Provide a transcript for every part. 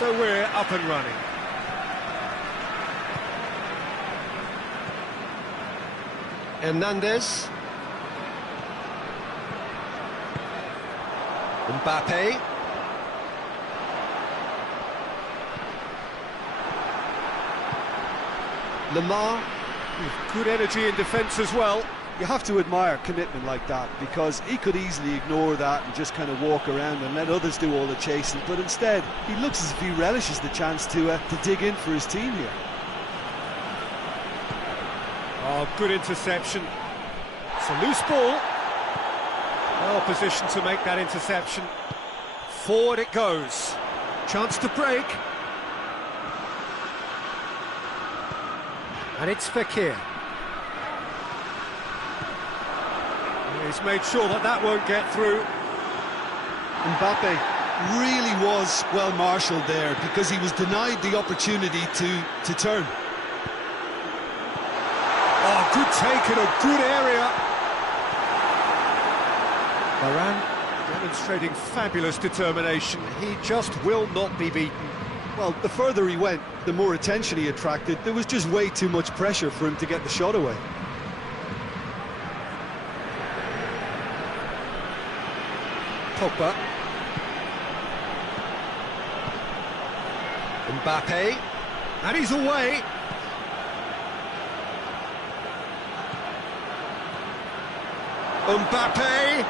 So we're up and running. Hernandez. Mbappe. Lamar. With good energy in defence as well. You have to admire commitment like that, because he could easily ignore that and just kind of walk around and let others do all the chasing, but instead he looks as if he relishes the chance to dig in for his team here. Oh, good interception. It's a loose ball. Well positioned to make that interception. Forward it goes. Chance to break. And it's Fekir. He's made sure that that won't get through. Mbappe really was well marshalled there, because he was denied the opportunity to turn. Oh, good take in a good area. Varane demonstrating fabulous determination. He just will not be beaten. Well, the further he went, the more attention he attracted. There was just way too much pressure for him to get the shot away. Pogba. Mbappe. And he's away. Mbappe.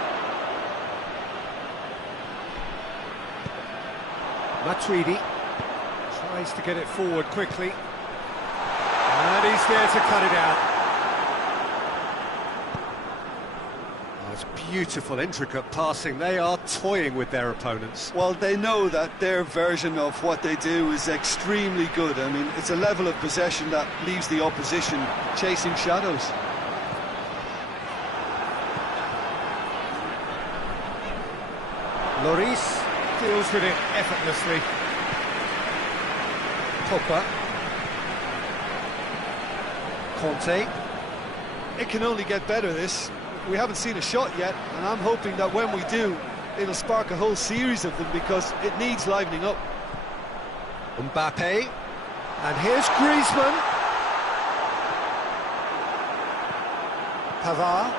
Matuidi tries to get it forward quickly. And he's there to cut it out. Oh, it's beautiful, intricate passing. They are toying with their opponents. Well, they know that their version of what they do is extremely good. I mean, it's a level of possession that leaves the opposition chasing shadows. Lloris deals with it effortlessly. Pogba. Conte. It can only get better, this. We haven't seen a shot yet, and I'm hoping that when we do, it'll spark a whole series of them, because it needs livening up. Mbappe. And here's Griezmann. Pavard.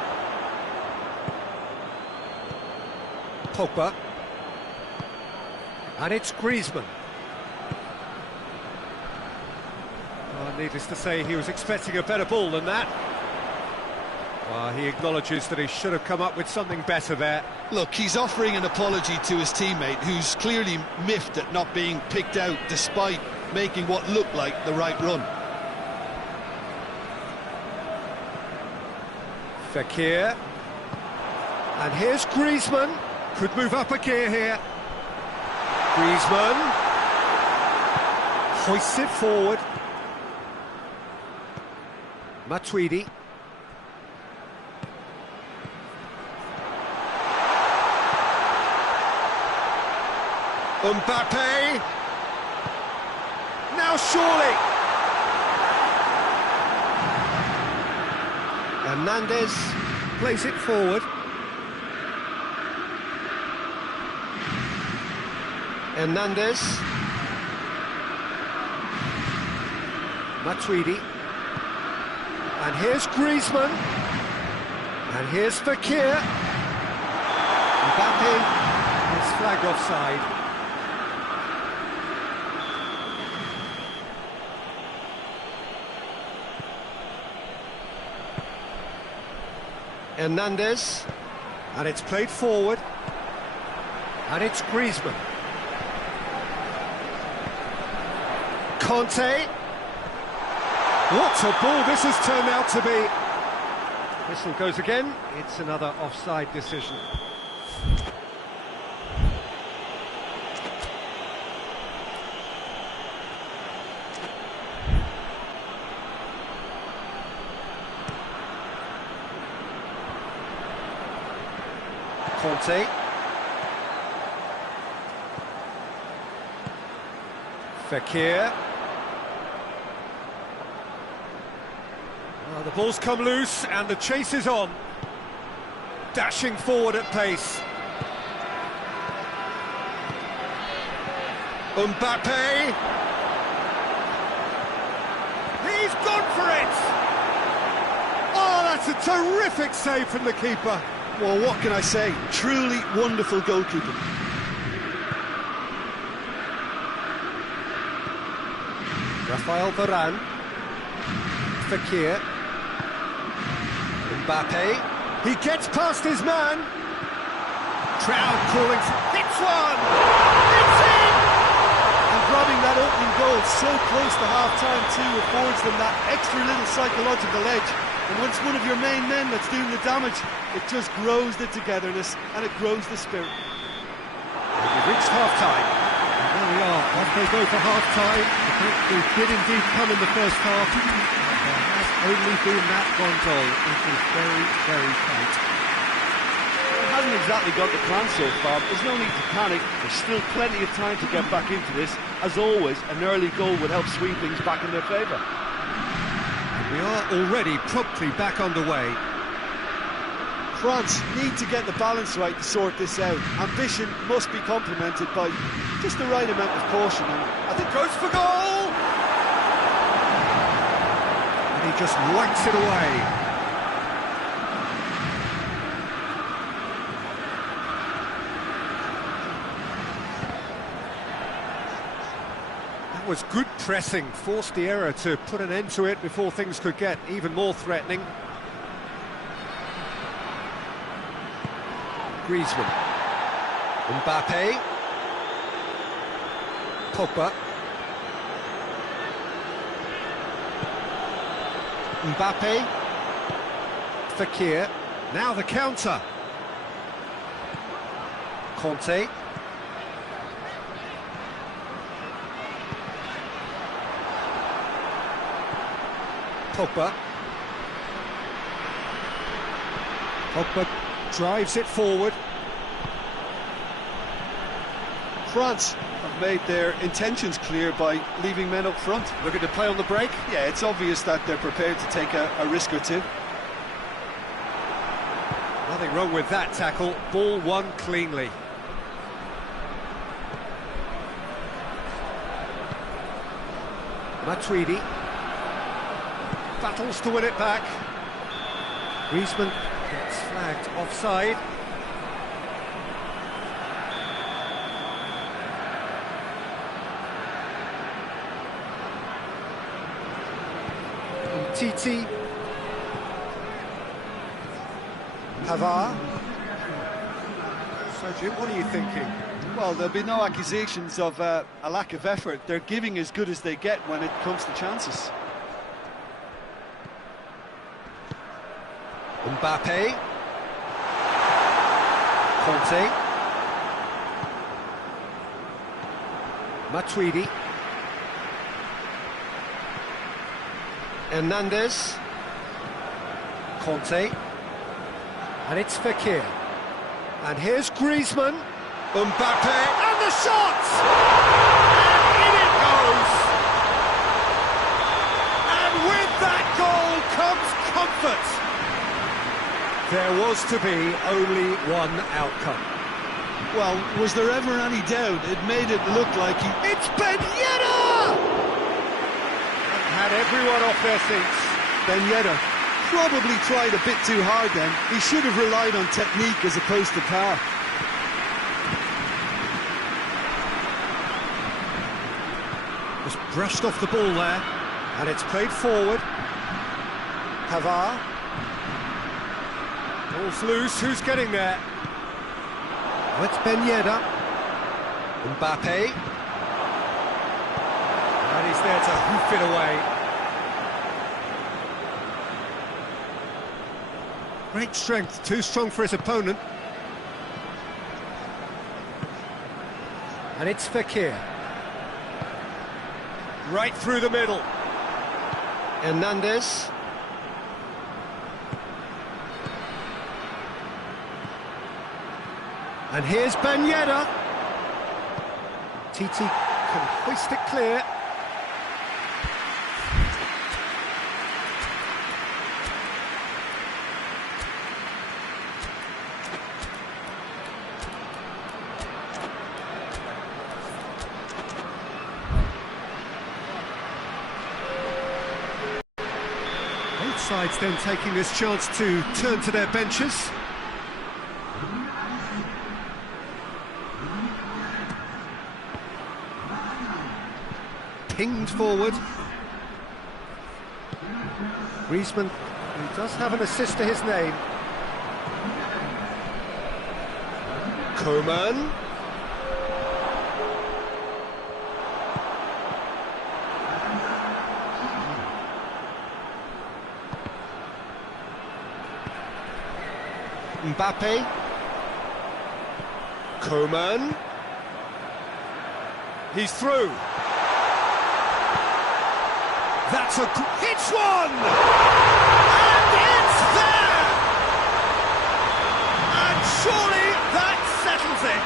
Pogba. And it's Griezmann. Well, needless to say, he was expecting a better ball than that. Well, he acknowledges that he should have come up with something better there. Look, he's offering an apology to his teammate, who's clearly miffed at not being picked out despite making what looked like the right run. Fekir. And here's Griezmann. Could move up a gear here. Griezmann hoists it forward. Matuidi. Mbappe. Now surely. Hernandez Plays it forward. Hernandez. Matuidi. And here's Griezmann. And here's Fekir. Mbappe. It's flagged offside. Hernandez. And it's played forward. And it's Griezmann. Conte. What a ball this has turned out to be. Whistle goes again. It's another offside decision. Conte. Fekir. The ball's come loose and the chase is on. Dashing forward at pace. Mbappe. He's gone for it! Oh, that's a terrific save from the keeper. Well, what can I say? Truly wonderful goalkeeping. Rafael Varane. Fekir. Mbappe. He gets past his man. Trout calling for... Hits one! It's in! And grabbing that opening goal so close to half-time too affords them that extra little psychological edge. And when it's one of your main men that's doing the damage, it just grows the togetherness and it grows the spirit. We've reached half-time. And there we are. Off they go for half-time. The breakthrough did indeed come in the first half. There has only been that one goal. It was very, very tight. It hasn't exactly got the plan so far. There's no need to panic. There's still plenty of time to get back into this. As always, an early goal would help swing things back in their favour. We are already promptly back underway. France need to get the balance right to sort this out. Ambition must be complemented by just the right amount of caution. And I think Goes for goal! And he just whacks it away. That was good pressing, forced the error to put an end to it before things could get even more threatening. Griezmann. Mbappe. Pogba. Mbappe. Fekir. Now the counter. Conte. Pogba. Pogba drives it forward. France have made their intentions clear by leaving men up front. Looking to play on the break. Yeah, it's obvious that they're prepared to take a risk or two. Nothing wrong with that tackle. Ball won cleanly. Matuidi battles to win it back. Griezmann gets flagged offside. Titi. Pavard. So Jim, what are you thinking? Well, there'll be no accusations of a lack of effort. They're giving as good as they get when it comes to chances. Mbappe. Conte. Matuidi. Hernandez. Conte. And it's Fekir. And here's Griezmann. Mbappe. And the shot! And in it goes! And with that goal comes comfort. There was to be only one outcome. Well, was there ever any doubt? It made it look like he... It's Ben Yedder! Had everyone off their seats. Ben Yedder probably tried a bit too hard then. He should have relied on technique as opposed to power. Just brushed off the ball there. And it's played forward. Pavard. Ball's loose, who's getting there? Oh, it's Ben Yedder. Mbappe. And he's there to hoof it away. Great strength, too strong for his opponent. And it's Fekir. Right through the middle. Hernandez. And here's Ben Yedder. Titi can hoist it clear. sides then taking this chance to turn to their benches. Pinged forward. Griezmann, he does have an assist to his name. Coman. Mbappe. Coman. He's through. That's a... It's one! And it's there! And surely that settles it.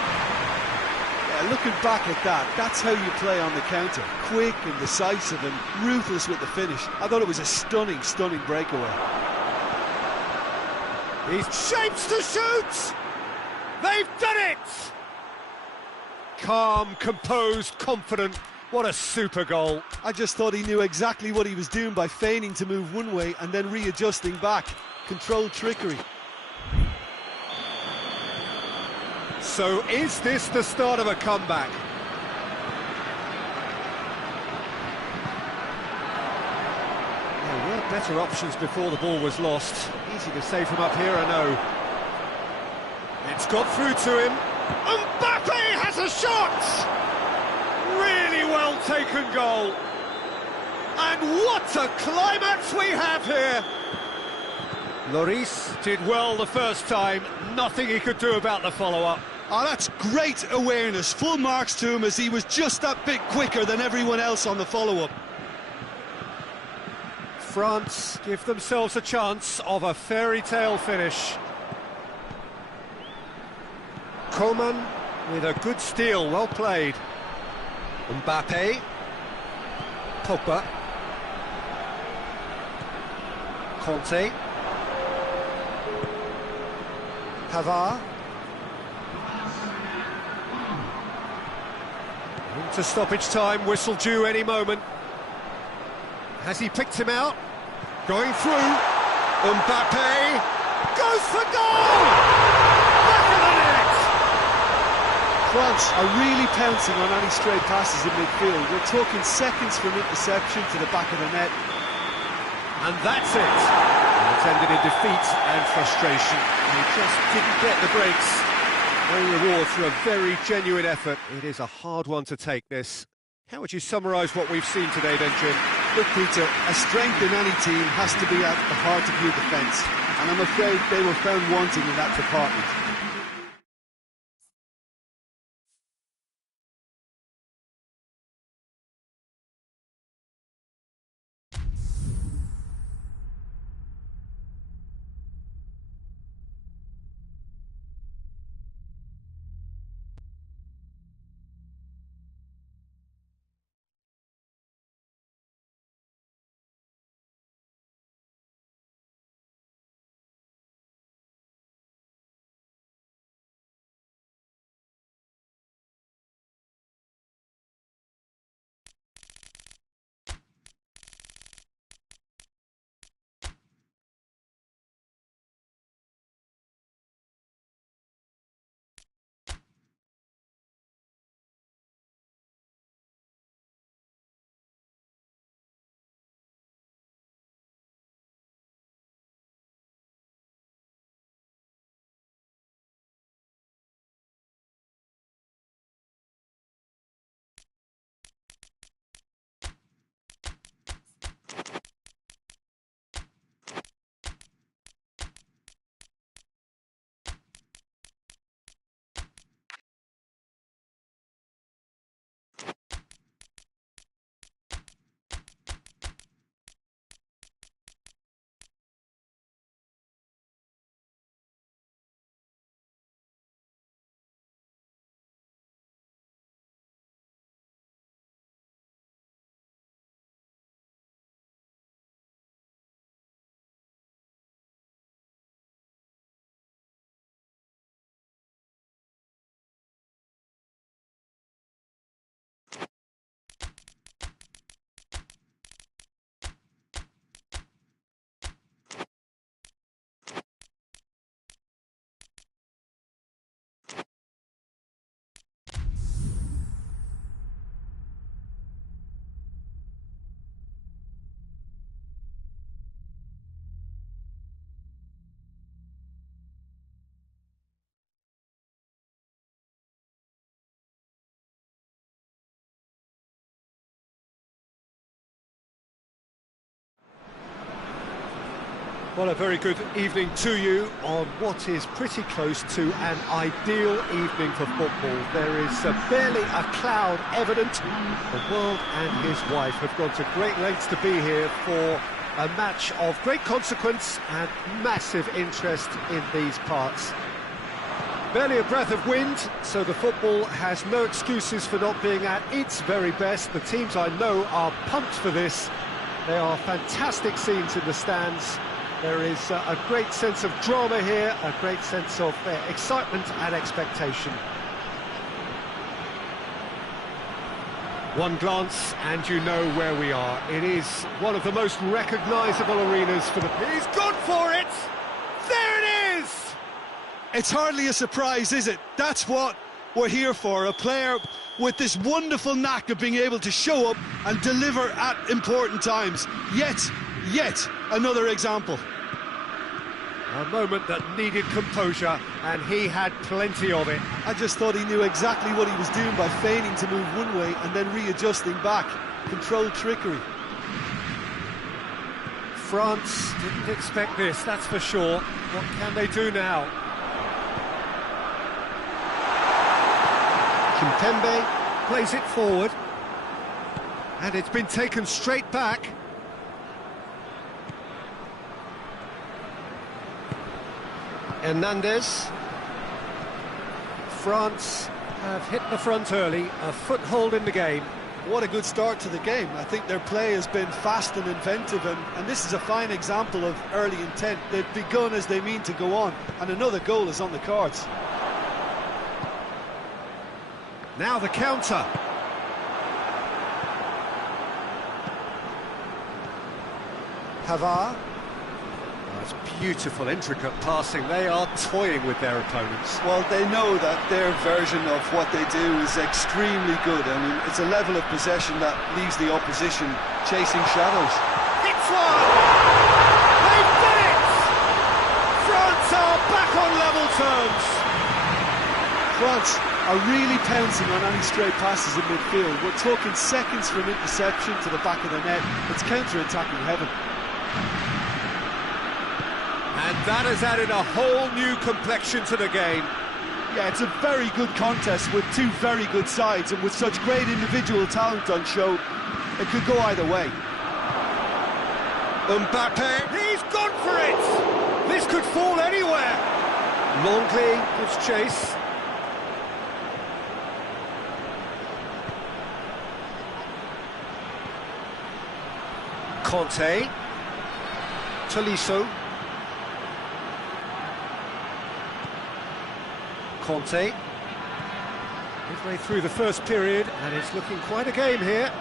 Yeah, looking back at that, that's how you play on the counter. Quick and decisive and ruthless with the finish. I thought it was a stunning, stunning breakaway. He's shapes to shoot! They've done it! Calm, composed, confident. What a super goal. I just thought he knew exactly what he was doing by feigning to move one way and then readjusting back. Controlled trickery. So is this the start of a comeback? There were better options before the ball was lost. Easy to say from up here, I know. It's got through to him. Mbappe has a shot! Really well taken goal. And what a climax we have here. Lloris did well the first time. Nothing he could do about the follow-up. Oh, that's great awareness. Full marks to him as he was just that bit quicker than everyone else on the follow-up. France give themselves a chance of a fairy tale finish. Coman with a good steal, well played. Mbappe. Pogba. Conte. Pavard. Into stoppage time, whistle due any moment. Has he picked him out? Going through. Mbappe goes for goal! Back of the net! France are really pouncing on any stray passes in midfield. We're talking seconds from interception to the back of the net. And that's it. And it's ended in defeat and frustration. He just didn't get the breaks. No reward for a very genuine effort. It is a hard one to take, this. How would you summarise what we've seen today then, Jim? Look, Peter, a strength in any team has to be at the heart of your defence. And I'm afraid they were found wanting in that department. Well, a very good evening to you on what is pretty close to an ideal evening for football. There is barely a cloud evident. The world and his wife have gone to great lengths to be here for a match of great consequence and massive interest in these parts. Barely a breath of wind, so the football has no excuses for not being at its very best. The teams I know are pumped for this. There are fantastic scenes in the stands. There is a great sense of drama here, a great sense of excitement and expectation. One glance and you know where we are. It is one of the most recognisable arenas for the... He's gone for it! There it is! It's hardly a surprise, is it? That's what we're here for, a player with this wonderful knack of being able to show up and deliver at important times. Yet another example. A moment that needed composure, and he had plenty of it. I just thought he knew exactly what he was doing by feigning to move one way and then readjusting back. Controlled trickery. France didn't expect this, that's for sure. What can they do now? Kimpembe plays it forward. And it's been taken straight back. Hernandez. France have hit the front early, a foothold in the game. What a good start to the game. I think their play has been fast and inventive, and this is a fine example of early intent. They've begun as they mean to go on, and another goal is on the cards. Now the counter. Pavard. That's beautiful, intricate passing. They are toying with their opponents. Well, they know that their version of what they do is extremely good. I mean, it's a level of possession that leaves the opposition chasing shadows. It's one! They've done it! France are back on level terms. France are really pouncing on any stray passes in midfield. We're talking seconds from interception to the back of the net. It's counter-attacking heaven. And that has added a whole new complexion to the game. Yeah, it's a very good contest with two very good sides, and with such great individual talent on show, it could go either way. Mbappe, he's gone for it! This could fall anywhere. Longley gives chase. Conte. Tolisso. Conte, midway through the first period, and it's looking quite a game here.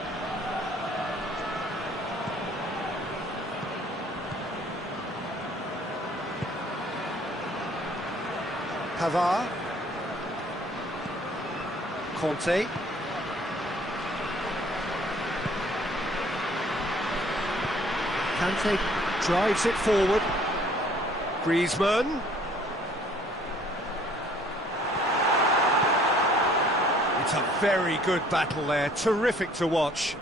Pavard. Conte. Kante drives it forward. Griezmann. It's a very good battle there, terrific to watch.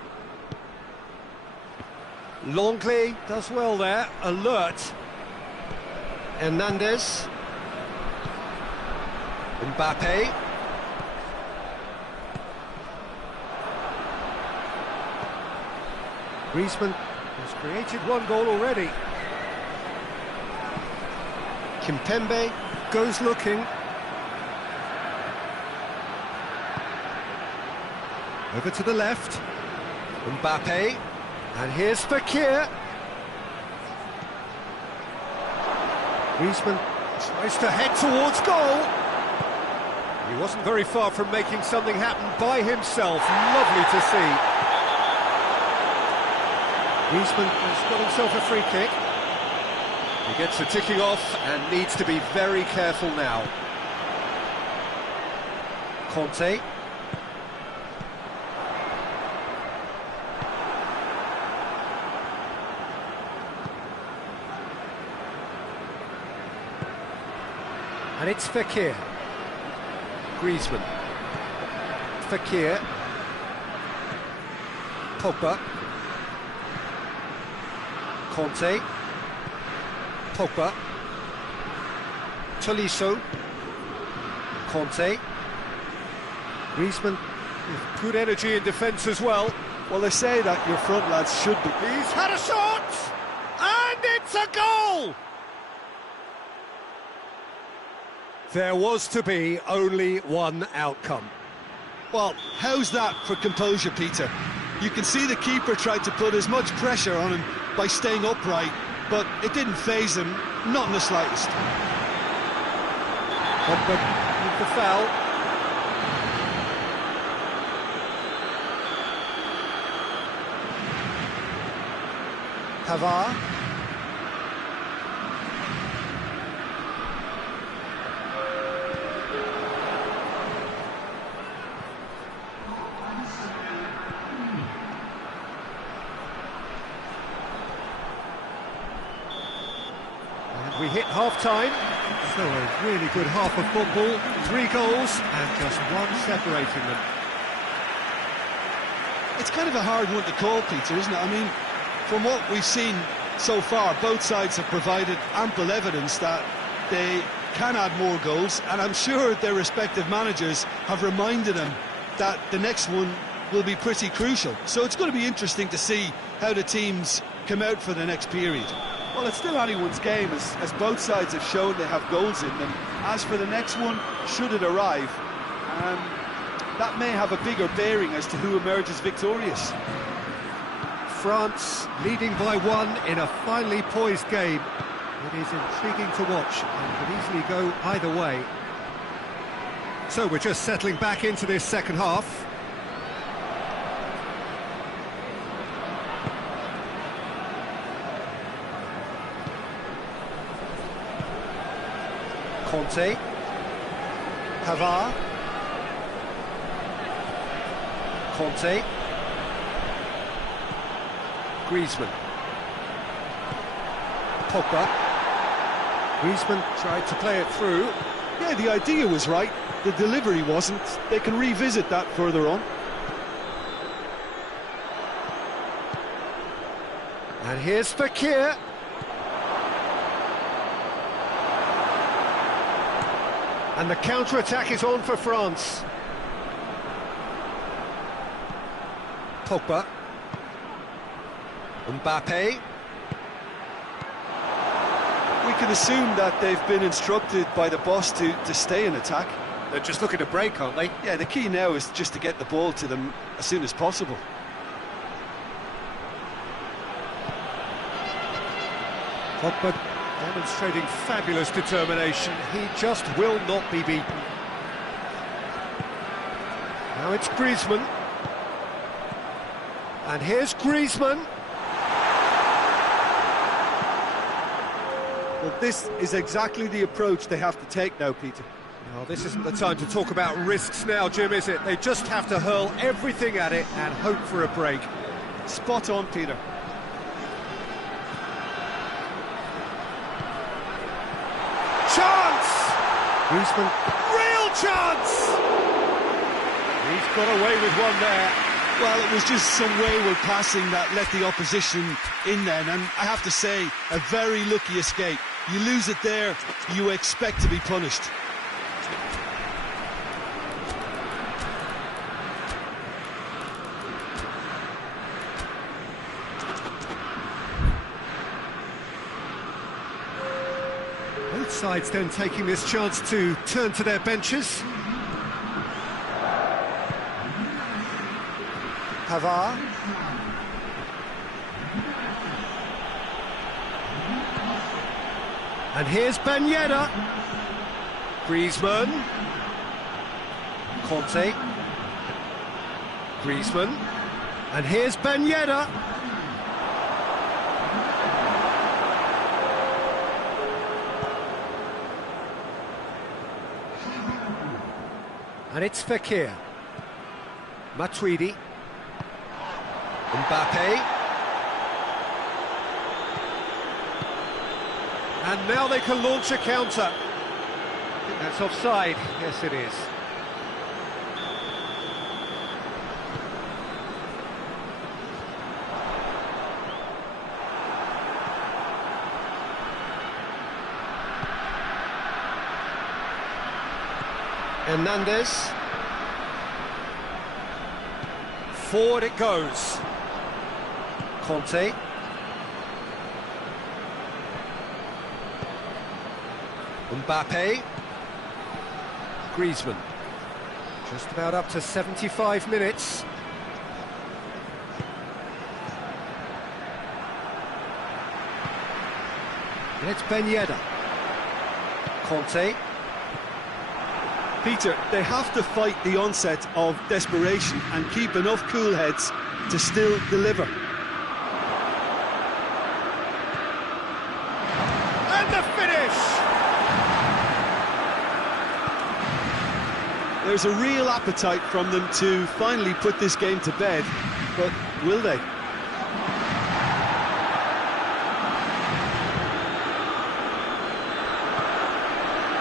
Longley does well there, alert. Hernandez. Mbappe. Griezmann has created one goal already. Kimpembe. Goes looking. Over to the left. Mbappe. And here's Fekir. Griezmann tries to head towards goal. He wasn't very far from making something happen by himself. Lovely to see. Griezmann has got himself a free kick. He gets the ticking off and needs to be very careful now. Conte. And it's Fekir. Griezmann. Fekir. Pogba. Conte. Pogba. Tolisso. Conte. Griezmann with good energy in defence as well. Well, they say that your front lads should be. He's had a shot! And it's a goal! There was to be only one outcome. Well, how's that for composure, Peter? You can see the keeper tried to put as much pressure on him by staying upright, but it didn't faze him, not in the slightest. Pogba with the foul. Pavard. And we hit half-time. So a really good half of football. 3 goals and just one separating them. It's kind of a hard one to call, Peter, isn't it? I mean, from what we've seen so far, both sides have provided ample evidence that they can add more goals, and I'm sure their respective managers have reminded them that the next one will be pretty crucial. So it's going to be interesting to see how the teams come out for the next period. Well, it's still anyone's game, as both sides have shown they have goals in them. As for the next one, should it arrive, that may have a bigger bearing as to who emerges victorious. France leading by 1 in a finely poised game. It is intriguing to watch and could easily go either way. So we're just settling back into this second half. Conte. Pavard. Conte. Griezmann. Pogba. Griezmann tried to play it through. Yeah, the idea was right, the delivery wasn't. They can revisit that further on. And here's Fekir. And the counter-attack is on for France. Pogba. Mbappe. We can assume that they've been instructed by the boss to stay in attack. They're just looking to break, aren't they? Yeah, the key now is just to get the ball to them as soon as possible. Pogba demonstrating fabulous determination. He just will not be beaten. Now it's Griezmann. And here's Griezmann. Well, this is exactly the approach they have to take now, Peter. Well, this isn't the time to talk about risks now, Jim, is it? They just have to hurl everything at it and hope for a break. Spot on, Peter. Chance! Griezmann, real chance! He's got away with one there. Well, it was just some wayward passing that let the opposition in then, and I have to say, a very lucky escape. You lose it there, you expect to be punished. Both sides then taking this chance to turn to their benches. Pavard. And here's Ben Yedder. Griezmann. Conte. Griezmann. And here's Ben Yedder. And it's Fekir. Matuidi. Mbappe. And now they can launch a counter. I think that's offside. Yes, it is. Hernandez. Forward it goes. Conte. Mbappe. Griezmann. Just about up to 75 minutes. And it's Ben Yedder. Conte. Peter, they have to fight the onset of desperation and keep enough cool heads to still deliver. And the finish! There's a real appetite from them to finally put this game to bed, but will they?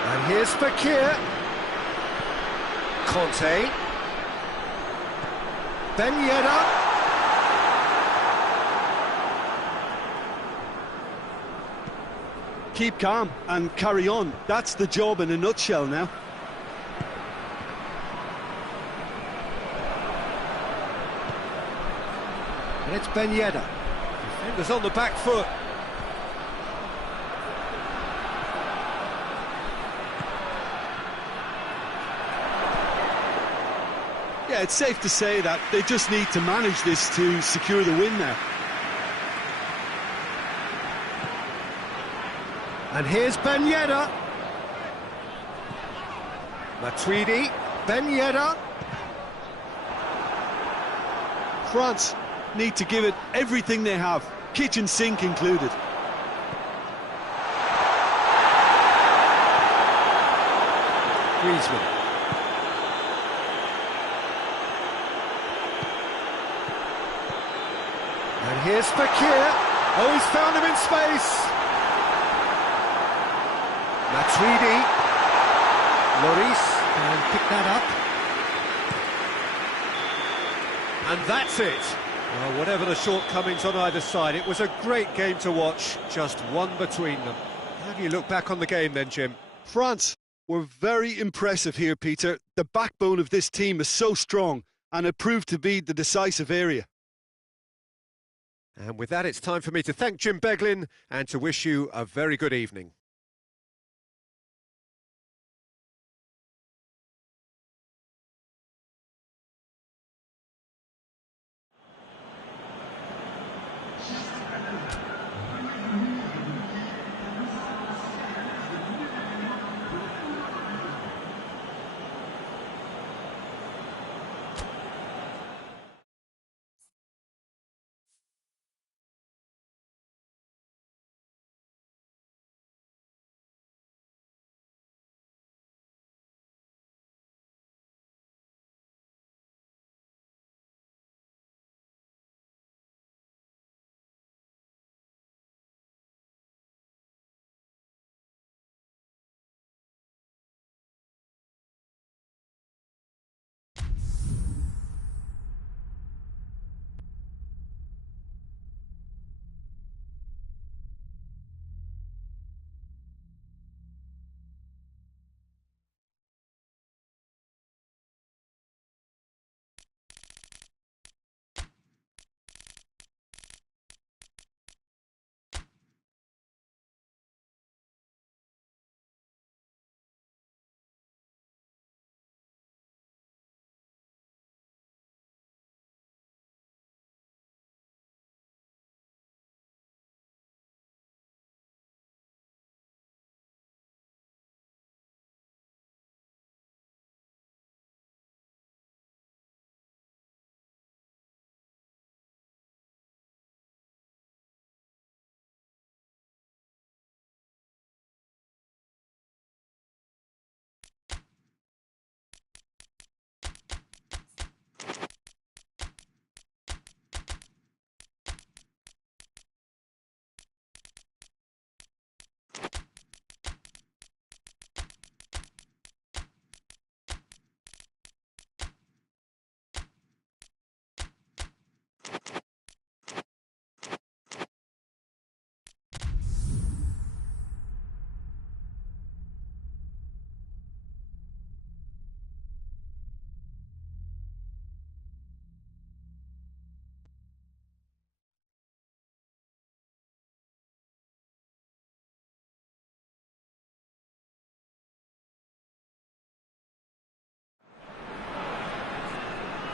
And here's Fakir. Conte. Ben Yedder. Keep calm and carry on. That's the job in a nutshell now. And it's Ben Yedder. Defenders on the back foot. Yeah, it's safe to say that they just need to manage this to secure the win now. And here's Ben Yedder. Matuidi. Ben Yedder. France need to give it everything they have, kitchen sink included. Griezmann. And here's Fakir. Oh, he's found him in space. Matuidi. Lloris. And pick that up. And that's it. Well, whatever the shortcomings on either side, it was a great game to watch, just one between them. How do you look back on the game then, Jim? France were very impressive here, Peter. The backbone of this team is so strong, and it proved to be the decisive area. And with that, it's time for me to thank Jim Beglin and to wish you a very good evening.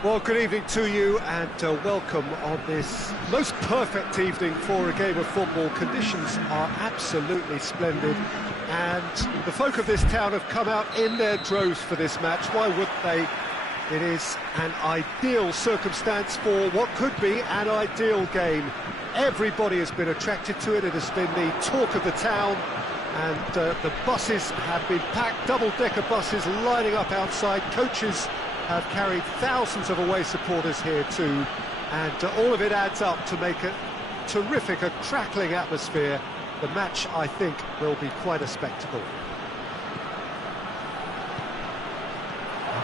Well, good evening to you and welcome on this most perfect evening for a game of football. Conditions are absolutely splendid and the folk of this town have come out in their droves for this match. Why wouldn't they? It is an ideal circumstance for what could be an ideal game. Everybody has been attracted to it. It has been the talk of the town, and the buses have been packed, double-decker buses lining up outside. Coaches have carried thousands of away supporters here too, and all of it adds up to make a terrific, a crackling atmosphere. The match, I think, will be quite a spectacle.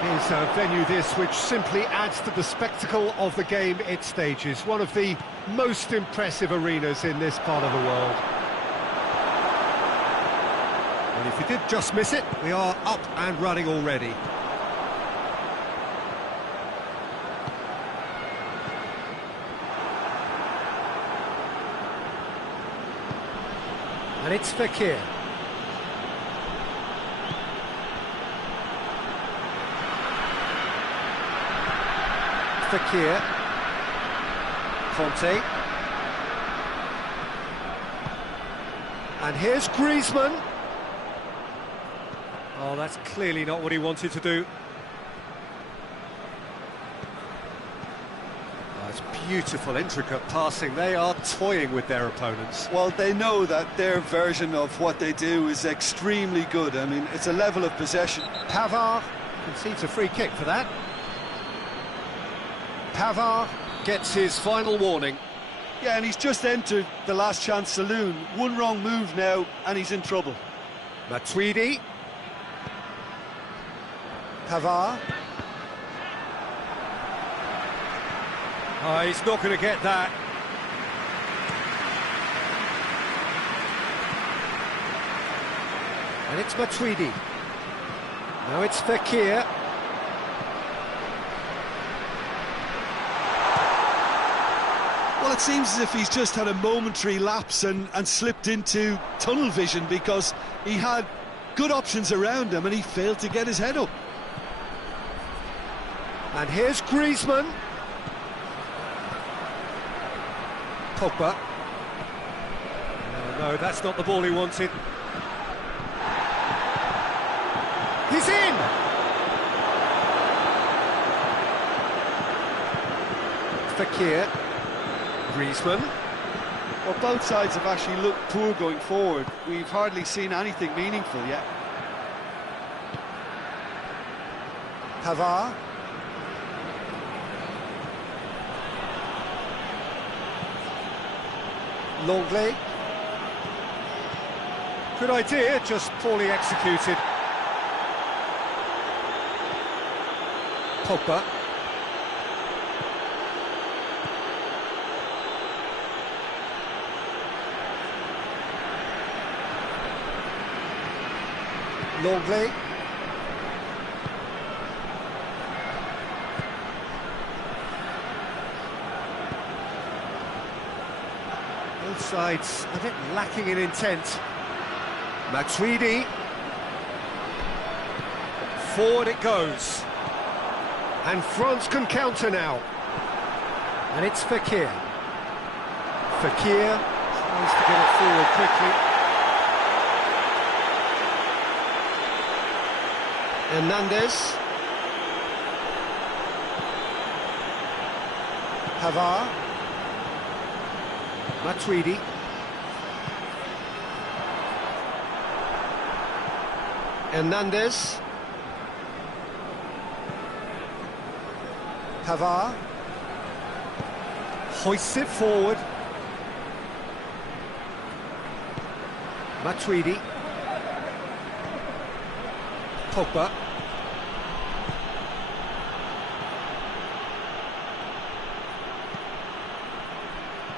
It is a venue this which simply adds to the spectacle of the game it stages. One of the most impressive arenas in this part of the world. And if you did just miss it, we are up and running already. And it's Fekir. Fekir. Conte. And here's Griezmann. Oh, that's clearly not what he wanted to do. Oh, it's beautiful, intricate passing. They are toying with their opponents. Well, they know that their version of what they do is extremely good. I mean, it's a level of possession. Pavard concedes a free kick for that. Pavard gets his final warning. Yeah, and he's just entered the last chance saloon. One wrong move now, and he's in trouble. Matuidi. Pavard. Oh, he's not going to get that. And it's Matuidi. Now it's Fekir. Well, it seems as if he's just had a momentary lapse and slipped into tunnel vision, because he had good options around him and he failed to get his head up. And here's Griezmann. Pogba. No, that's not the ball he wanted. He's in! Fekir. Griezmann. Well, both sides have actually looked poor going forward. We've hardly seen anything meaningful yet. Pavard. Longley. Good idea, just poorly executed. Pogba. Longley. Both sides a bit lacking in intent. Matuidi. Forward it goes. And France can counter now. And it's Fekir. Fekir Tries to get it forward quickly. Hernandez. Pavard. Matuidi. Hernandez. Pavard. Hoists it forward. Matuidi. Pogba.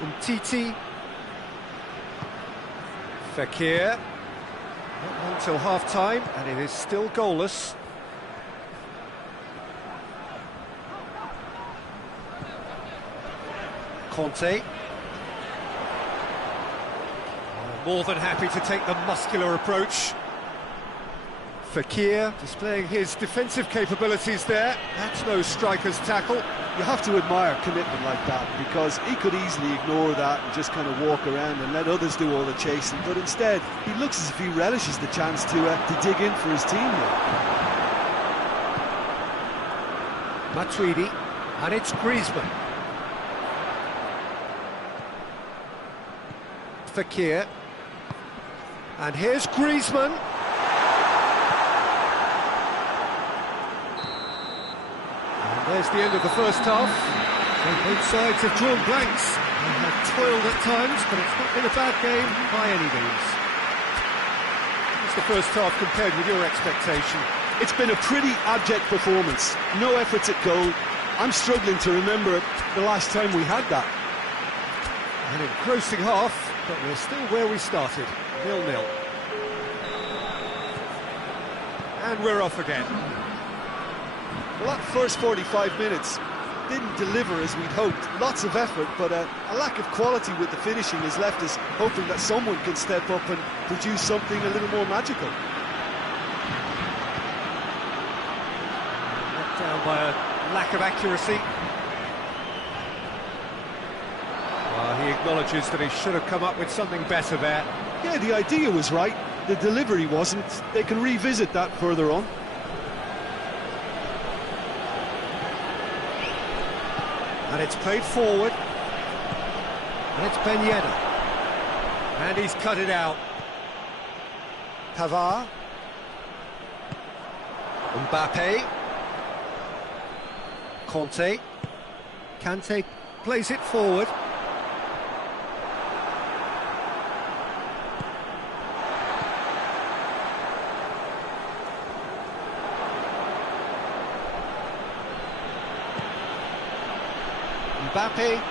Umtiti. Fekir. Not long till half-time, and it is still goalless. Conte. More than happy to take the muscular approach. Fekir displaying his defensive capabilities there. That's no striker's tackle. You have to admire commitment like that, because he could easily ignore that and just kind of walk around and let others do all the chasing, but instead he looks as if he relishes the chance to dig in for his team here. Matuidi, and it's Griezmann. Fekir, and here's Griezmann. There's the end of the first half. So both sides have drawn blanks. They have toiled at times, but it's not been a bad game by any means. What's the first half compared with your expectation? It's been a pretty abject performance. No efforts at goal. I'm struggling to remember the last time we had that. An engrossing half, but we're still where we started, 0-0. And we're off again. Well, that first 45 minutes didn't deliver as we'd hoped. Lots of effort, but a lack of quality with the finishing has left us hoping that someone can step up and produce something a little more magical. Let down by a lack of accuracy. He acknowledges that he should have come up with something better there. Yeah, the idea was right, the delivery wasn't. They can revisit that further on. And it's played forward. And it's Ben Yedder. And he's cut it out. Pavard. Mbappe. Conte. Kante plays it forward. Mbappe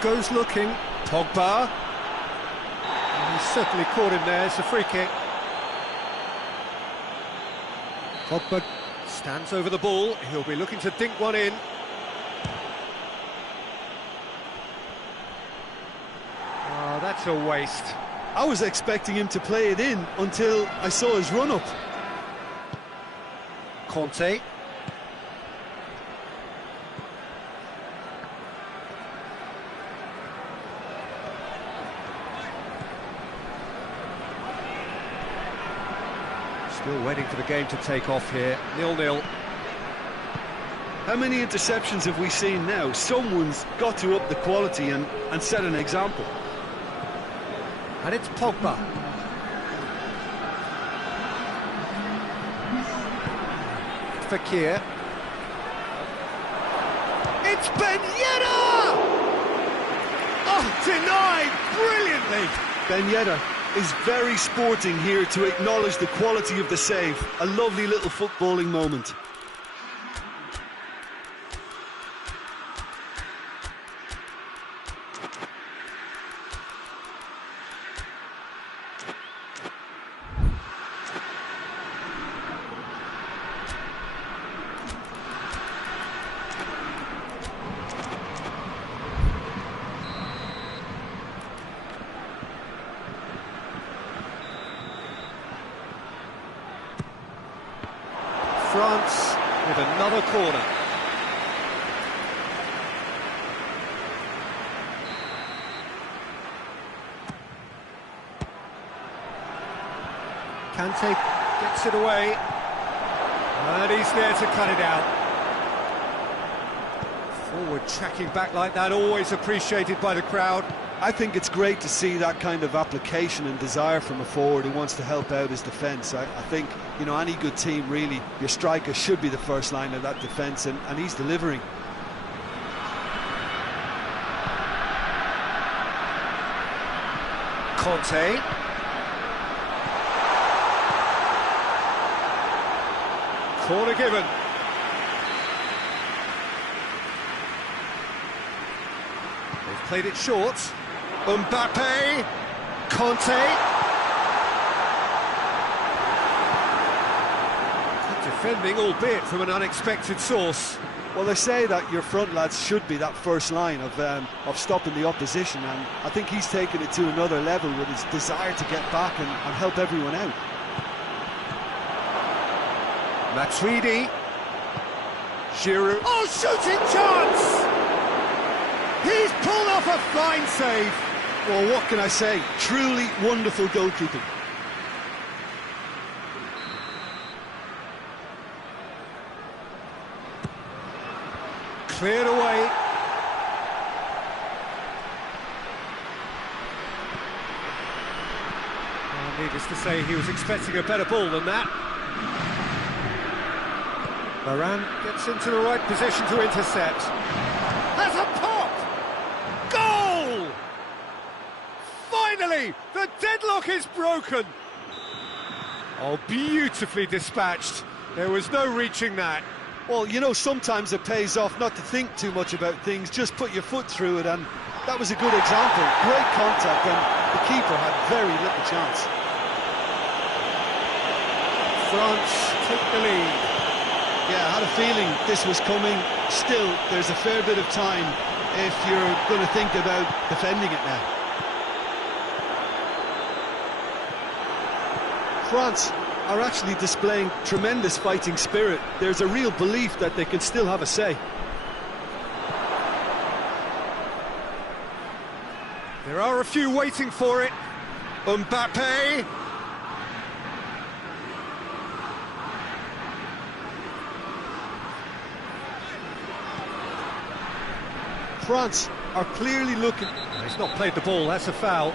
goes looking. Pogba. And he's certainly caught him there. It's a free kick. Pogba stands over the ball. He'll be looking to dink one in. Oh, that's a waste. I was expecting him to play it in until I saw his run-up. Conte. Still waiting for the game to take off here. 0-0. How many interceptions have we seen now? Someone's got to up the quality and set an example. And it's Pogba. Fekir. It's Ben Yedder! Oh, denied brilliantly! Ben Yedder is very sporting here to acknowledge the quality of the save. A lovely little footballing moment. France with another corner. Kante gets it away, and he's there to cut it out. Forward tracking back like that, always appreciated by the crowd. I think it's great to see that kind of application and desire from a forward who wants to help out his defence. I think, you know, any good team, really, your striker should be the first line of that defence, and he's delivering. Conte. Corner given. They've played it short. Mbappe. Conte. Good defending, albeit from an unexpected source. Well, they say that your front lads should be that first line of stopping the opposition, and I think he's taken it to another level with his desire to get back and help everyone out. Matuidi. Giroud. Oh, shooting chance! He's pulled off a fine save. Well, what can I say? Truly wonderful goalkeeping. Cleared away. Well, needless to say, he was expecting a better ball than that. Varane gets into the right position to intercept. Has a pop! Goal! Finally, the deadlock is broken. Oh, beautifully dispatched. There was no reaching that. Well, you know, sometimes it pays off not to think too much about things, just put your foot through it, and that was a good example. Great contact, and the keeper had very little chance. France took the lead. Yeah, I had a feeling this was coming. Still, there's a fair bit of time if you're going to think about defending it now. France are actually displaying tremendous fighting spirit. There's a real belief that they can still have a say. There are a few waiting for it. Mbappe. France are clearly looking... He's not played the ball, that's a foul.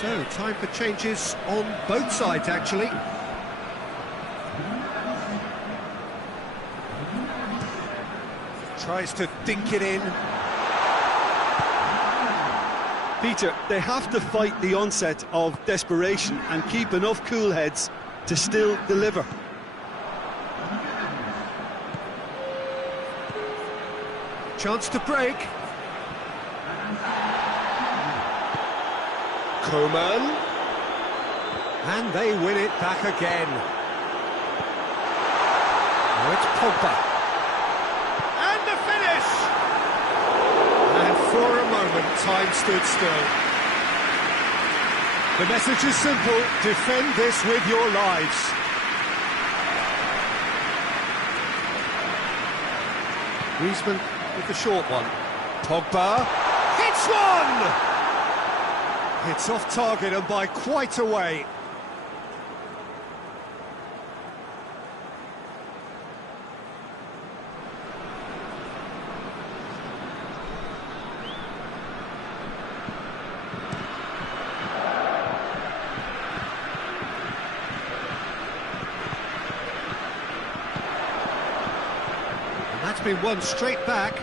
So, time for changes on both sides, actually. Tries to dink it in. Peter, they have to fight the onset of desperation and keep enough cool heads to still deliver. Chance to break. Coman. And they win it back again. Now it's Pogba. And the finish! And for a moment, time stood still. The message is simple: defend this with your lives. Griezmann with the short one. Pogba hits one! It's off target and by quite a way. And that's been won straight back.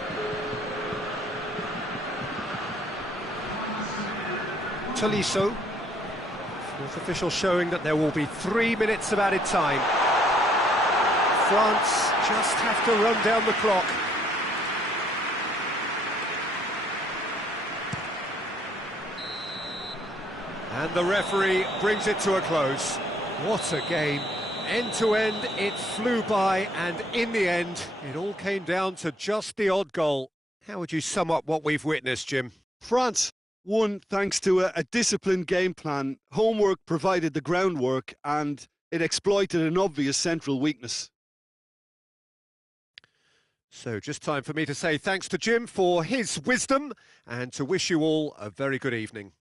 Tolisso. Fourth official showing that there will be 3 minutes of added time. France just have to run down the clock. And the referee brings it to a close. What a game. End to end, it flew by, and in the end, it all came down to just the odd goal. How would you sum up what we've witnessed, Jim? France won thanks to a disciplined game plan. Homework provided the groundwork, and it exploited an obvious central weakness. So just time for me to say thanks to Jim for his wisdom and to wish you all a very good evening.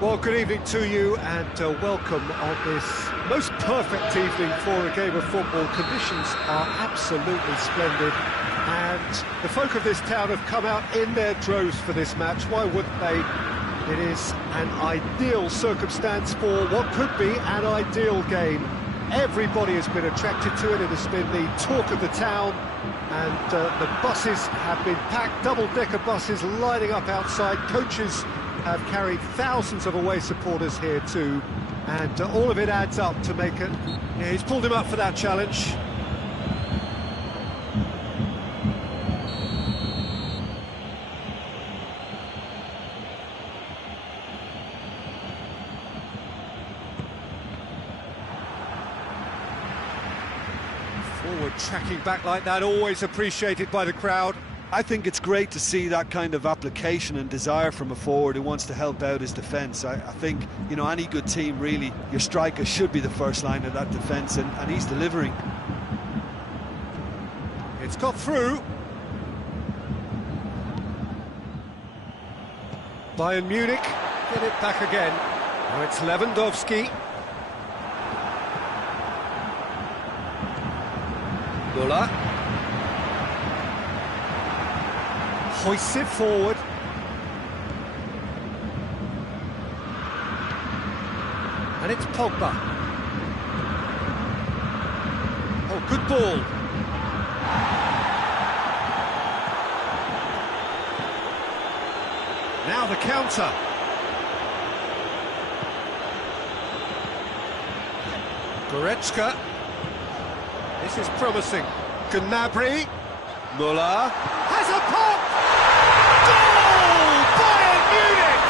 Well, good evening to you and welcome on this most perfect evening for a game of football. Conditions are absolutely splendid and the folk of this town have come out in their droves for this match. Why wouldn't they? It is an ideal circumstance for what could be an ideal game. Everybody has been attracted to it. It has been the talk of the town and the buses have been packed, double-decker buses lining up outside. Coaches have carried thousands of away supporters here too, and all of it adds up to make it. Yeah, he's pulled him up for that challenge. Forward tracking back like that, always appreciated by the crowd. I think it's great to see that kind of application and desire from a forward who wants to help out his defence. I think, you know, any good team really, your striker should be the first line of that defence, and he's delivering. It's got through. Bayern Munich get it back again. Now it's Lewandowski. Müller. Hoists it forward. And it's Pogba. Oh, good ball. Now the counter. Goretzka. This is promising. Gnabry. Müller has a pop! Goal! Bayern Munich!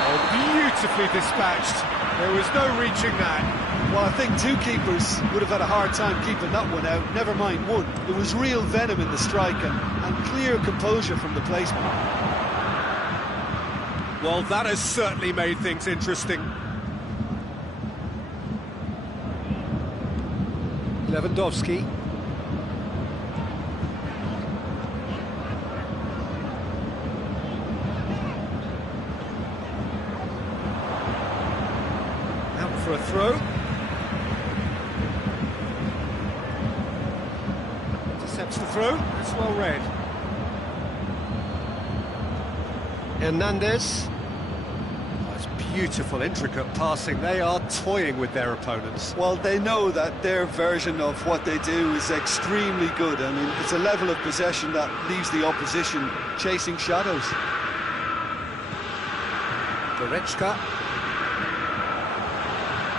Oh, beautifully dispatched. There was no reaching that. Well, I think two keepers would have had a hard time keeping that one out, never mind one. There was real venom in the strike and clear composure from the placement. Well, that has certainly made things interesting. Lewandowski. Out for a throw. Intercepts the throw. That's well read. Hernandez. Beautiful, intricate passing. They are toying with their opponents. Well, they know that their version of what they do is extremely good. I mean, it's a level of possession that leaves the opposition chasing shadows. Goretzka.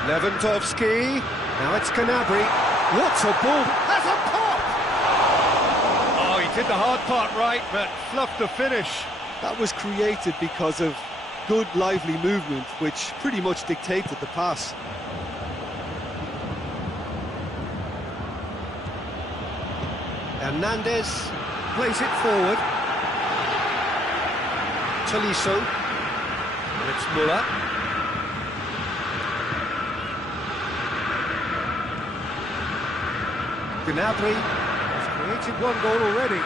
Lewandowski. Now it's Gnabry. What a ball! Has a pop! Oh, he did the hard part right, but fluffed the finish. That was created because of good, lively movement, which pretty much dictated the pass. Hernandez plays it forward. Tolisso. And it's Müller. Gnabry has created one goal already.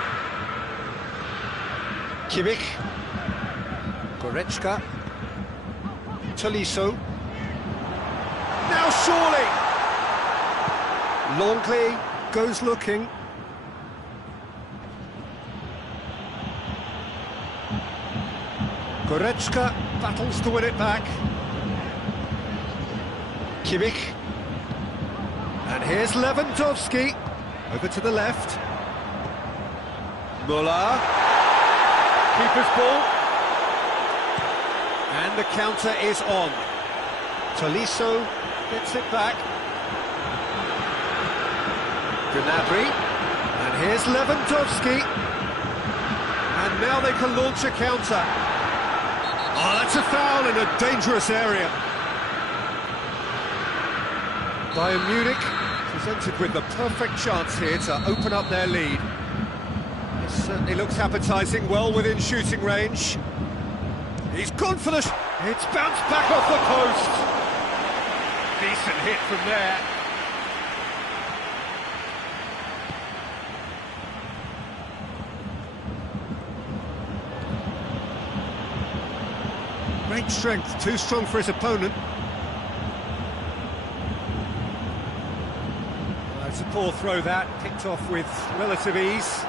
Kimmich. Goretzka. Tolisso. Now surely! Longley goes looking. Goretzka battles to win it back. Kimmich. And here's Lewandowski. Over to the left. Müller. Keeper's ball. And the counter is on. Tolisso gets it back. Gnabry. And here's Lewandowski. And now they can launch a counter. Oh, that's a foul in a dangerous area. Bayern Munich presented with the perfect chance here to open up their lead. It certainly looks appetising, well within shooting range. He's gone for the... It's bounced back off the post. Decent hit from there. great strength, too strong for his opponent. It's a poor throw that, picked off with relative ease.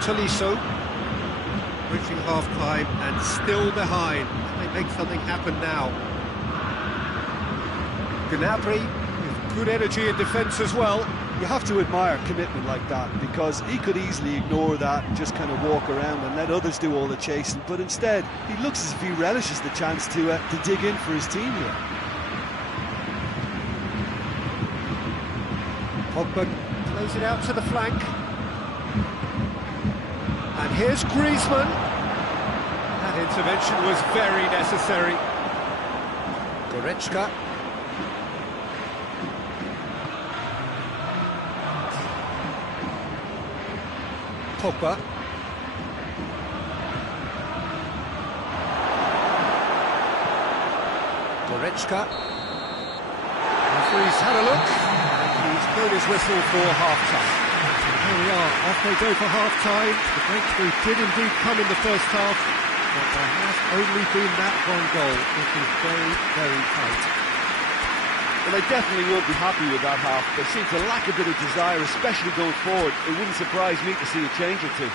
Tolisso, reaching half-time and still behind. They make something happen now. Gnabry with good energy in defence as well. You have to admire commitment like that, because he could easily ignore that and just kind of walk around and let others do all the chasing, but instead he looks as if he relishes the chance to dig in for his team here. Pogba plays it out to the flank. And here's Griezmann. That intervention was very necessary. Goretzka. Pogba. Goretzka. Referee's had a look, and he's blown his whistle for half-time. Here we are, off they go for half-time. The breakthrough did indeed come in the first half, but there has only been that one goal. It is very, very tight. Well, they definitely won't be happy with that half. They seem to lack a bit of desire, especially going forward. It wouldn't surprise me to see a change or two.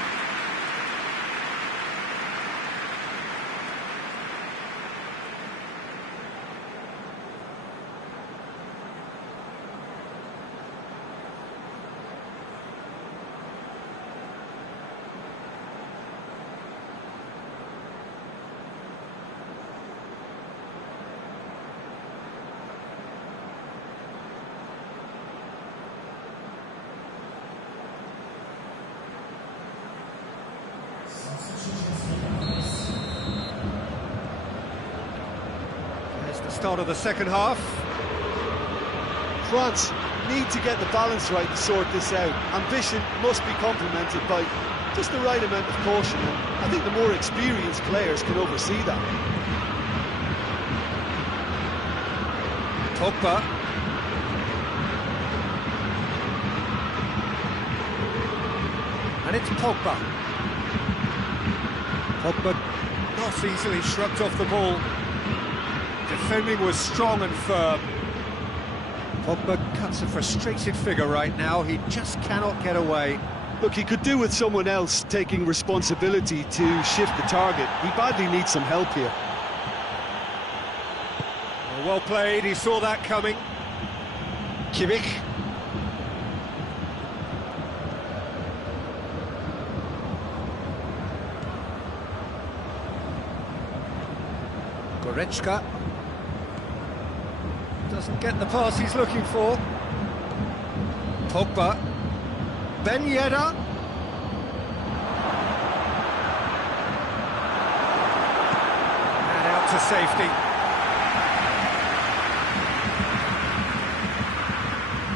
Start of the second half. France need to get the balance right to sort this out. Ambition must be complemented by just the right amount of caution, and I think the more experienced players can oversee that. Pogba. And it's Pogba. Pogba not easily shrugged off the ball. Defending was strong and firm. Pogba cuts a frustrated figure right now. He just cannot get away. Look, he could do with someone else taking responsibility to shift the target. He badly needs some help here. Well played, he saw that coming. Kimmich. Goretzka. Doesn't get the pass he's looking for. Pogba. Ben Yedder. And out to safety.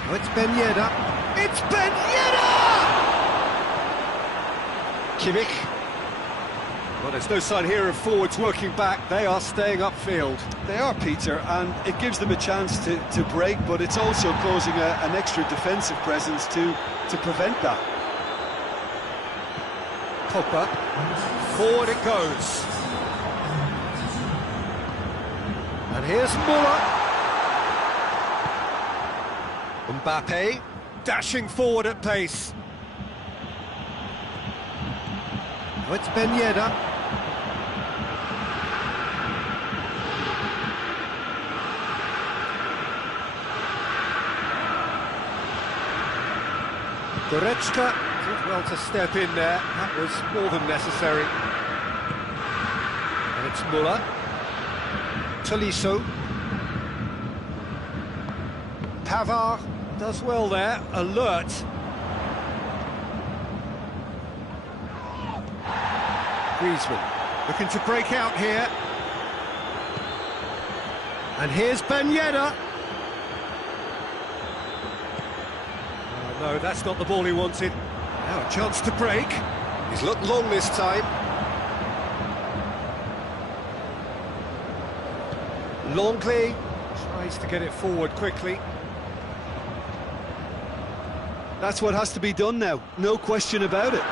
Oh, it's Ben Yedder. It's Ben Yedder! Kimmich. Well, there's no sign here of forwards working back. They are staying upfield. They are, Peter, and it gives them a chance to break, but it's also causing an extra defensive presence to prevent that. Pogba. Forward it goes. And here's Muller. Mbappe dashing forward at pace. Oh, it's Ben Yedder. Goretzka did well to step in there. That was more than necessary. And it's Muller. Tolisso. Pavard does well there, alert. Griezmann looking to break out here. And here's Ben Yedder. Oh, no, that's not the ball he wanted. Now a chance to break. He's looked long this time. Longley tries to get it forward quickly. That's what has to be done now, no question about it.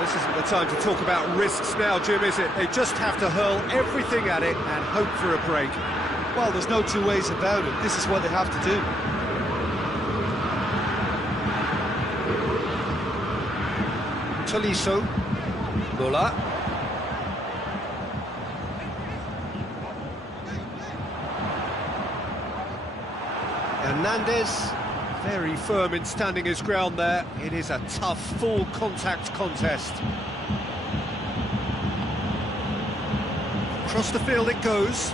This isn't the time to talk about risks now, Jim, is it? They just have to hurl everything at it and hope for a break. Well, there's no two ways about it. This is what they have to do. Tolisso. Muller. Hernandez. Very firm in standing his ground there. It is a tough, full contact contest. Across the field it goes.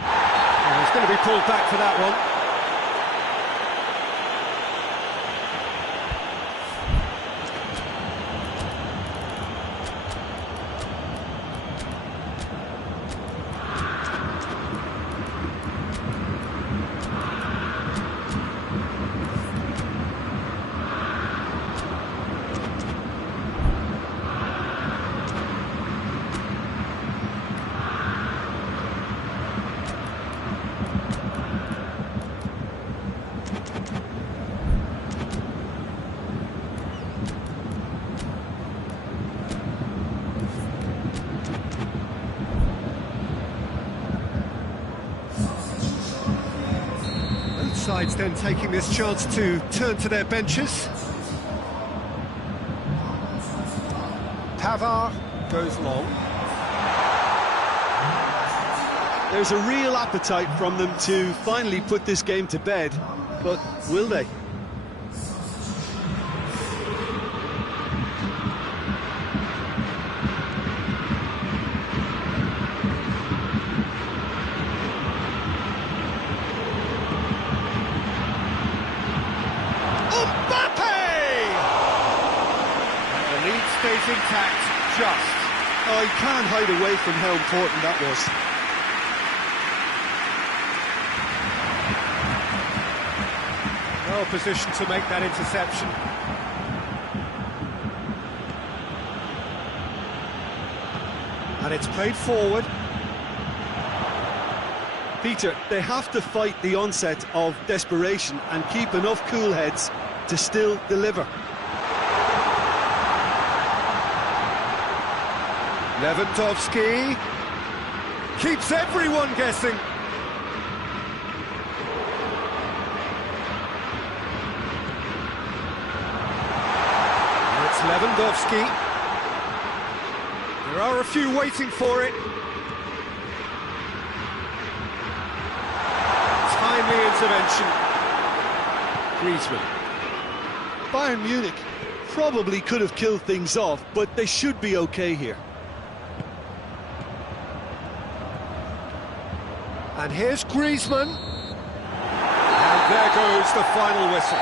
And it's going to be pulled back for that one. Sides then taking this chance to turn to their benches. Pavard goes long. There's a real appetite from them to finally put this game to bed, but will they? Stays intact, just. Oh, you can't hide away from how important that was. Well positioned to make that interception. And it's played forward. Peter, they have to fight the onset of desperation and keep enough cool heads to still deliver. Lewandowski keeps everyone guessing. It's Lewandowski. There are a few waiting for it. Timely intervention. Griezmann. Bayern Munich probably could have killed things off, but they should be okay here. And here's Griezmann. And there goes the final whistle.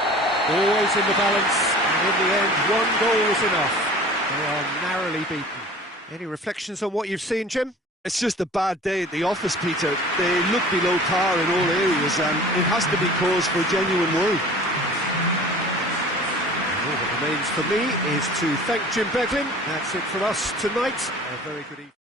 Always in the balance, and in the end, one goal was enough. They are narrowly beaten. Any reflections on what you've seen, Jim? It's just a bad day at the office, Peter. They look below par in all areas, and it has to be cause for genuine worry. All that remains for me is to thank Jim Beglin. That's it from us tonight. A very good evening.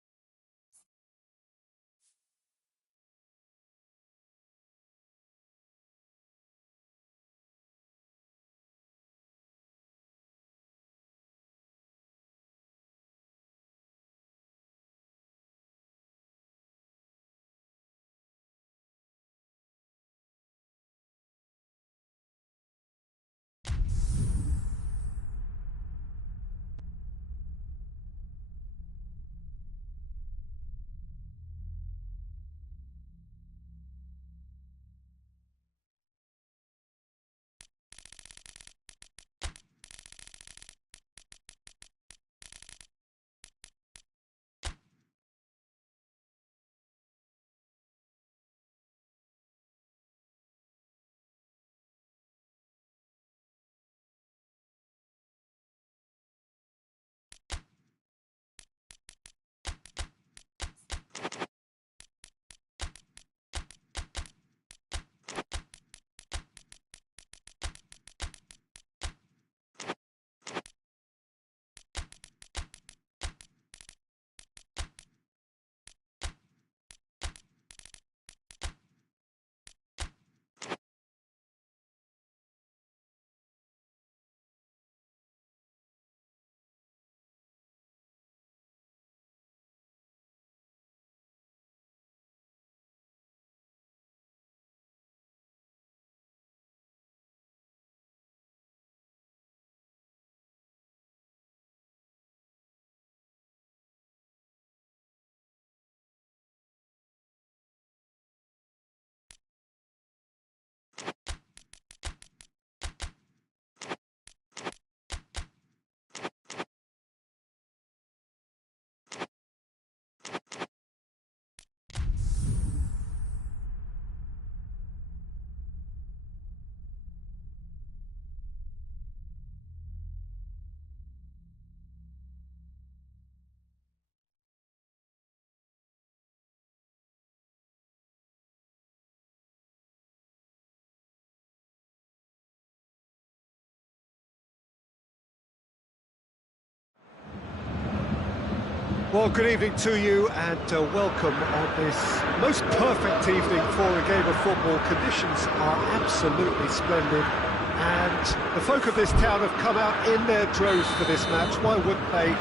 Well, good evening to you and welcome on this most perfect evening for a game of football. Conditions are absolutely splendid and the folk of this town have come out in their droves for this match. Why wouldn't they?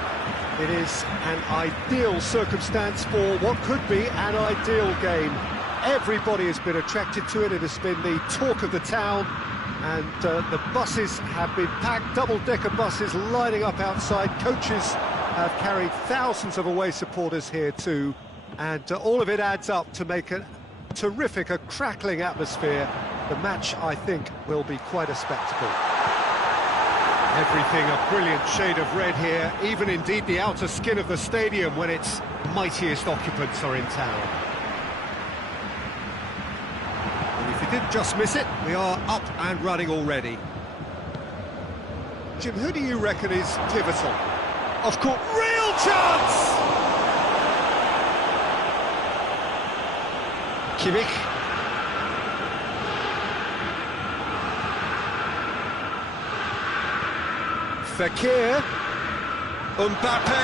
It is an ideal circumstance for what could be an ideal game. Everybody has been attracted to it. It has been the talk of the town, and the buses have been packed, double-decker buses lining up outside. Coaches have carried thousands of away supporters here too, and all of it adds up to make a terrific, a crackling atmosphere. The match, I think, will be quite a spectacle. Everything a brilliant shade of red here, even indeed the outer skin of the stadium when its mightiest occupants are in town. And if you did just miss it, we are up and running already. Jim, who do you reckon is pivotal? Of course, real chance! Kimmich. Fekir. Mbappe.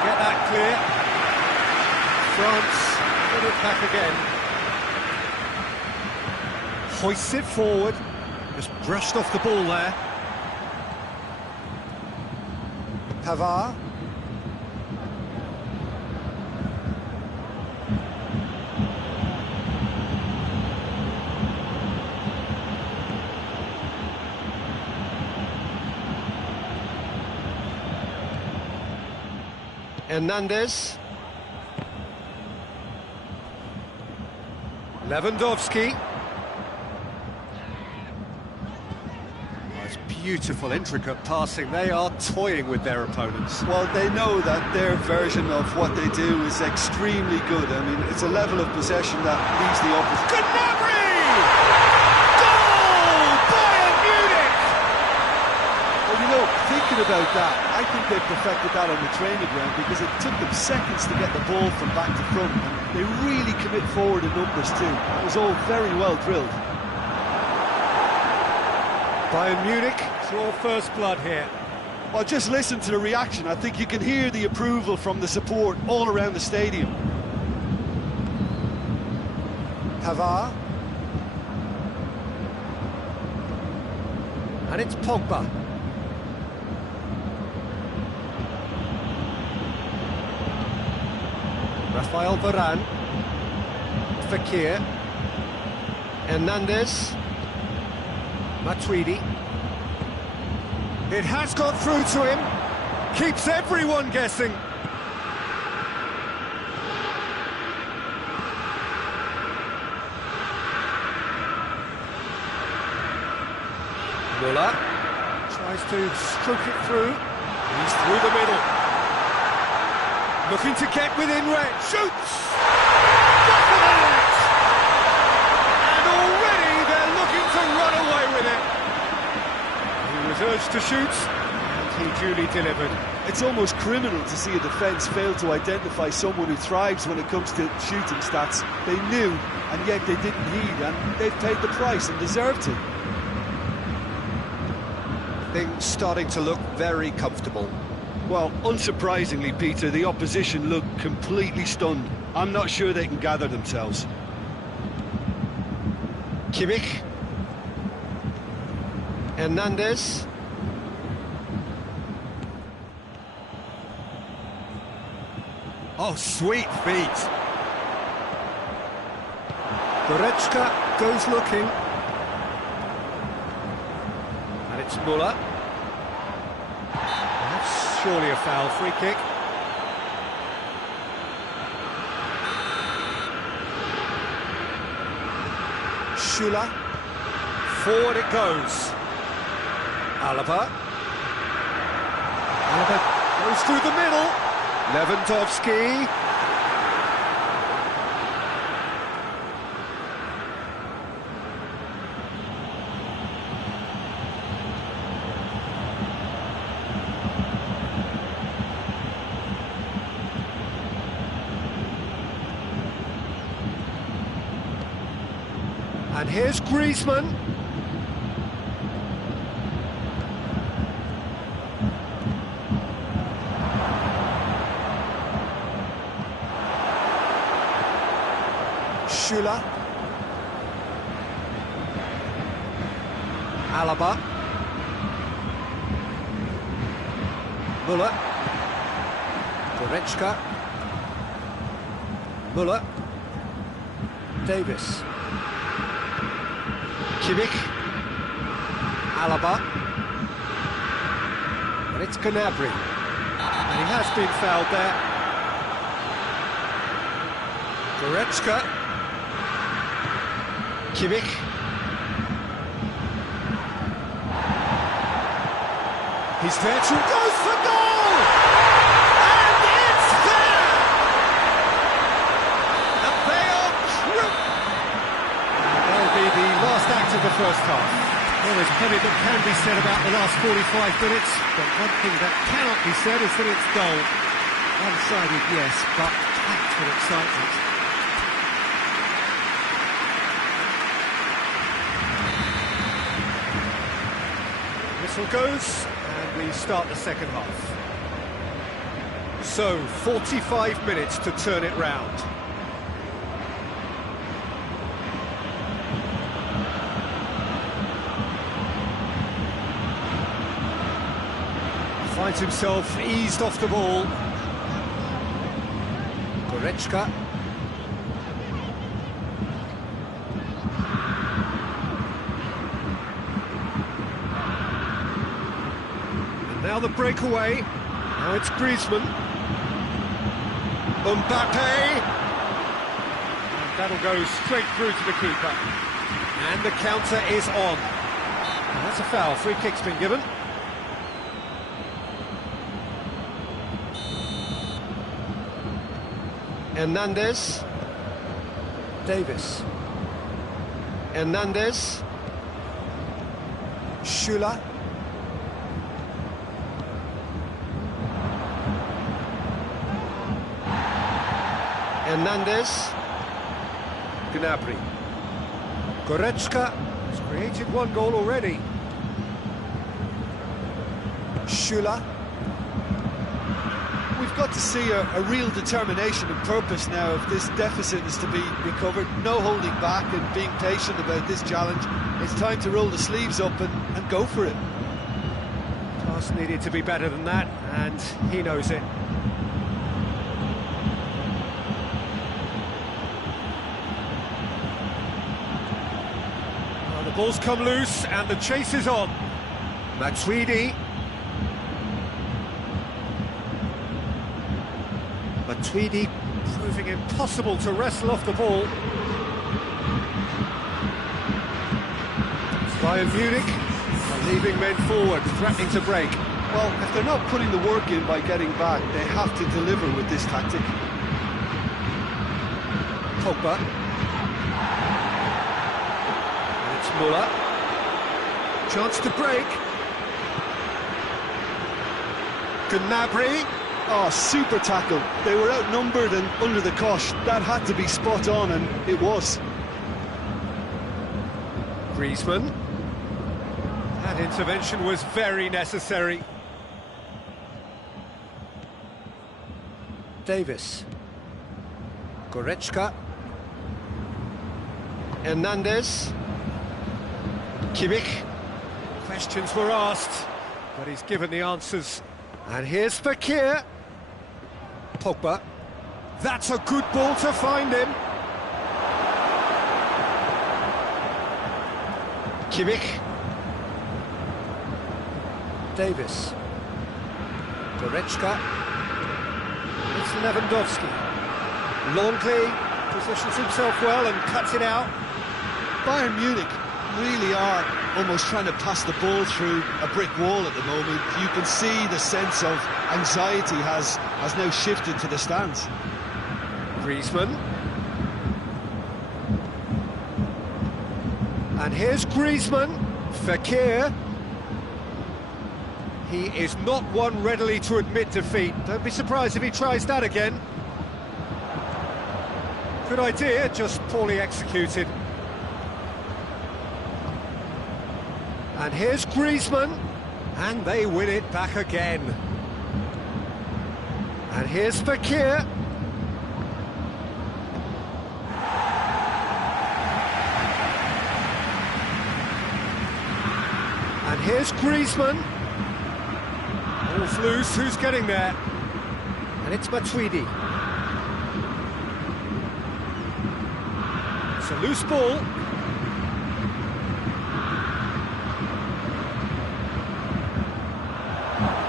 Get that clear. France put it back again. Hoists it forward. Just brushed off the ball there. Pavard. Hernandez. Lewandowski. Beautiful, intricate passing. They are toying with their opponents. Well, they know that their version of what they do is extremely good. I mean, it's a level of possession that leaves the opposite. Gnabry! Goal! Bayern Munich! Well, you know, thinking about that, I think they perfected that on the training ground because it took them seconds to get the ball from back to front. And they really commit forward in numbers too. It was all very well drilled. Bayern Munich, it's your first blood here. Well, just listen to the reaction. I think you can hear the approval from the support all around the stadium. Pavard. And it's Pogba. Rafael Varane. Fekir. Hernandez. Matuidi. It has got through to him. Keeps everyone guessing. Müller tries to stroke it through. He's through the middle. Looking to get within range. Shoots! Back of the net! And already they're looking to run away with it. He was urged to shoot, and he duly delivered. It's almost criminal to see a defence fail to identify someone who thrives when it comes to shooting stats. They knew, and yet they didn't heed, and they've paid the price and deserved to. Things starting to look very comfortable. Well, unsurprisingly, Peter, the opposition look completely stunned. I'm not sure they can gather themselves. Kimmich. Hernandez. Oh, sweet feet. Goretzka goes looking. And it's Müller. That's surely a foul, free kick. Schüller. Forward it goes. Alaba. Alaba goes through the middle. Lewandowski. And here's Griezmann. Schüller. Alaba. Müller. Goretzka. Müller. Davis. Kimmich. Alaba. And it's Gnabry. And he has been fouled there. Goretzka. Kimmich. He's there to goes for goal! And it's there! And they are through! That'll be the last act of the first half. Well, there's plenty that can be said about the last 45 minutes, but one thing that cannot be said is that it's dull. One-sided, yes, but packed with excitement. Whistle goes, and we start the second half. So, 45 minutes to turn it round. Finds himself eased off the ball. Goretzka. Now the breakaway. Now it's Griezmann. Mbappe. And that'll go straight through to the keeper. And the counter is on. And that's a foul. Free kick's been given. Hernandez. Davis. Hernandez. Schüller. Hernandez. Gnabry. Goretzka has created one goal already. Schüller. We've got to see a real determination and purpose now if this deficit is to be recovered. No holding back and being patient about this challenge. It's time to roll the sleeves up and go for it. Task needed to be better than that, and he knows it. Well, the ball's come loose, and the chase is on. Matuidi. Matuidi proving impossible to wrestle off the ball. Bayern Munich are leaving men forward, threatening to break. Well, if they're not putting the work in by getting back, they have to deliver with this tactic. Pogba. And it's Müller. Chance to break. Gnabry. Oh, super tackle. They were outnumbered and under the cosh. That had to be spot on, and it was. Griezmann. That intervention was very necessary. Davis. Goretzka. Hernandez. Kimmich. Questions were asked, but he's given the answers. And here's Fekir. Pogba. That's a good ball to find him. Kimmich. Davis. Goretzka. It's Lewandowski. Longley positions himself well and cuts it out. Bayern Munich really are almost trying to pass the ball through a brick wall at the moment. You can see the sense of anxiety has now shifted to the stands. Griezmann. And here's Griezmann. Fekir. He is not one readily to admit defeat. Don't be surprised if he tries that again. Good idea, just poorly executed. And here's Griezmann. And they win it back again. And here's Fekir. And here's Griezmann. Ball's loose, who's getting there? And it's Matuidi. It's a loose ball.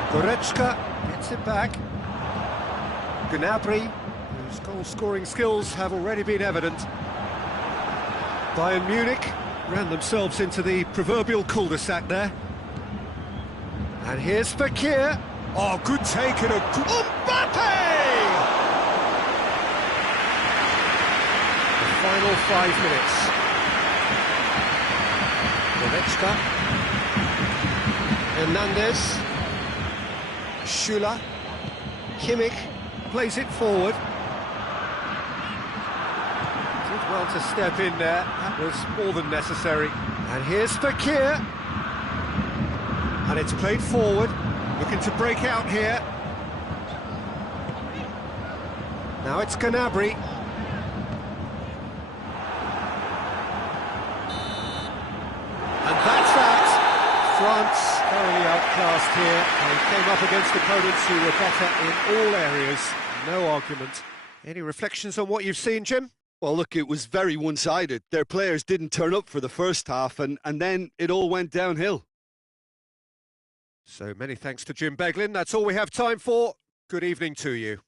Goretzka gets it back. Gnabry, whose goal-scoring skills have already been evident. Bayern Munich ran themselves into the proverbial cul-de-sac there. And here's Fekir. Oh, good take and a good... Mbappe! The final 5 minutes. Goretzka. Hernandez. Schüller. Kimmich plays it forward. Did well to step in there. That was more than necessary. And here's Fekir. And it's played forward. Looking to break out here. Now it's Gnabry. And that's that. France thoroughly outclassed here. They came up against opponents who were better in all areas. No argument. Any reflections on what you've seen, Jim? Well, look, it was very one-sided. Their players didn't turn up for the first half, and then it all went downhill. So many thanks to Jim Beglin. That's all we have time for. Good evening to you.